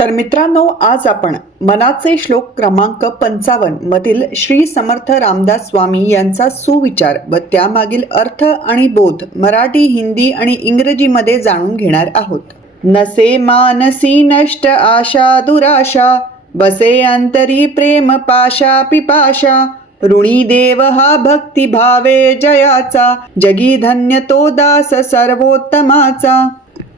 तर मित्रांनो आज आपण मनाचे श्लोक क्रमांक पंचावन्न मधील श्री समर्थ रामदास स्वामी यांचा सुविचार व त्यामागील अर्थ आणि बोध मराठी हिंदी आणि इंग्रजीमध्ये जाणून घेणार आहोत. नसे मानसी नष्ट आशा दुराशा बसे अंतरी प्रेम पाशा पिपाशा ऋणी देव हा भक्ती भावे जयाचा जगी धन्य तो दास सर्वोत्तमाचा.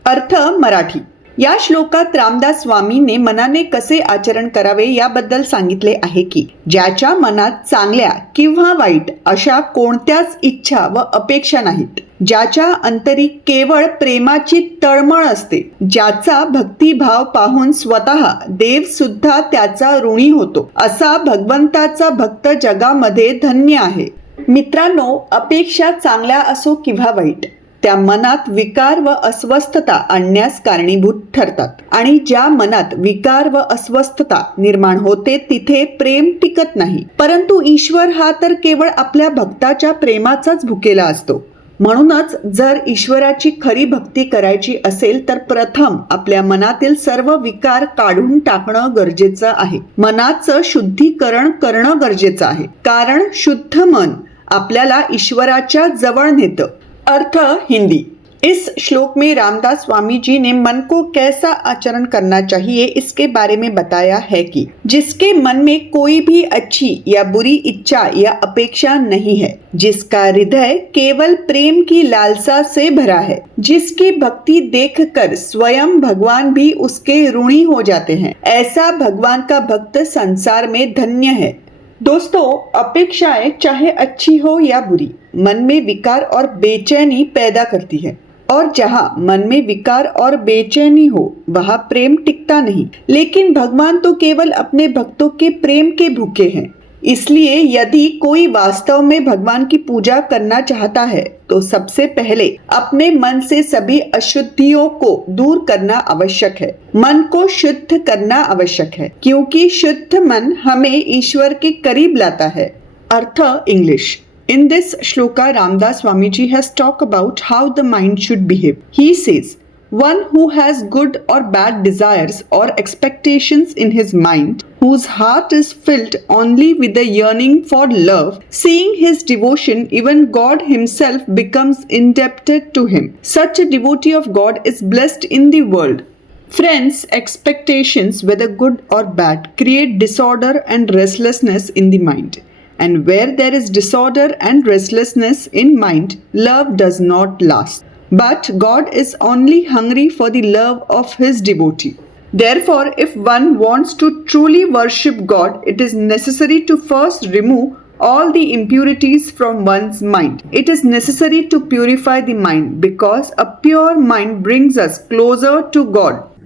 अर्थ मराठी. या श्लोकात रामदास स्वामीने मनाने कसे आचरण करावे याबद्दल सांगितले आहे की ज्याच्या मनात चांगल्या किंवा वाईट अशा कोणत्याच इच्छा व अपेक्षा नाहीत. ज्याच्या अंतरी केवळ प्रेमाची तळमळ असते. ज्याचा भक्तिभाव पाहून स्वतः देव सुद्धा त्याचा ऋणी होतो असा भगवंताचा भक्त जगामध्ये धन्य आहे. मित्रांनो अपेक्षा चांगल्या असो किंवा वाईट त्या मनात विकार व अस्वस्थता आणण्यास कारणीभूत ठरतात. आणि ज्या मनात विकार व अस्वस्थता निर्माण होते तिथे प्रेम टिकत नाही. परंतु ईश्वर हा तर केवळ आपल्या भक्ताच्या प्रेमाचाच भुकेला असतो. म्हणूनच जर ईश्वराची खरी भक्ती करायची असेल तर प्रथम आपल्या मनातील सर्व विकार काढून टाकणं गरजेचं आहे. मनाचं शुद्धीकरण करणं गरजेचं आहे. कारण शुद्ध मन आपल्याला ईश्वराच्या जवळ नेतं. अर्थ हिंदी। इस श्लोक में रामदास स्वामी जी ने मन को कैसा आचरण करना चाहिए इसके बारे में बताया है कि जिसके मन में कोई भी अच्छी या बुरी इच्छा या अपेक्षा नहीं है, जिसका हृदय केवल प्रेम की लालसा से भरा है, जिसकी भक्ति देखकर स्वयं भगवान भी उसके ऋणी हो जाते हैं। ऐसा भगवान का भक्त संसार में धन्य है। दोस्तों, अपेक्षाएँ चाहे अच्छी हो या बुरी, मन में विकार और बेचैनी पैदा करती है। और जहाँ मन में विकार और बेचैनी हो, वहाँ प्रेम टिकता नहीं। लेकिन भगवान तो केवल अपने भक्तों के प्रेम के भूखे हैं। इसलिए यदि कोई वास्तव में भगवान की पूजा करना चाहता है तो सबसे पहले अपने मन से सभी अशुद्धियों को दूर करना आवश्यक है। मन को शुद्ध करना आवश्यक है क्योंकि शुद्ध मन हमें ईश्वर के करीब लाता है। अर्थ English. In this shloka, Ramdas Swamiji has talked about how the mind should behave. He says, One who has good or bad desires or expectations in his mind, whose heart is filled only with the yearning for love, seeing his devotion, even God himself becomes indebted to him. Such a devotee of God is blessed in the world. Friends, expectations, whether good or bad, create disorder and restlessness in the mind. And where there is disorder and restlessness in mind, love does not last. But God is only hungry for the love of his devotee. Therefore, if one wants to truly worship God, it is necessary to first remove all the impurities from one's mind. It is necessary to purify the mind because a pure mind brings us closer to God.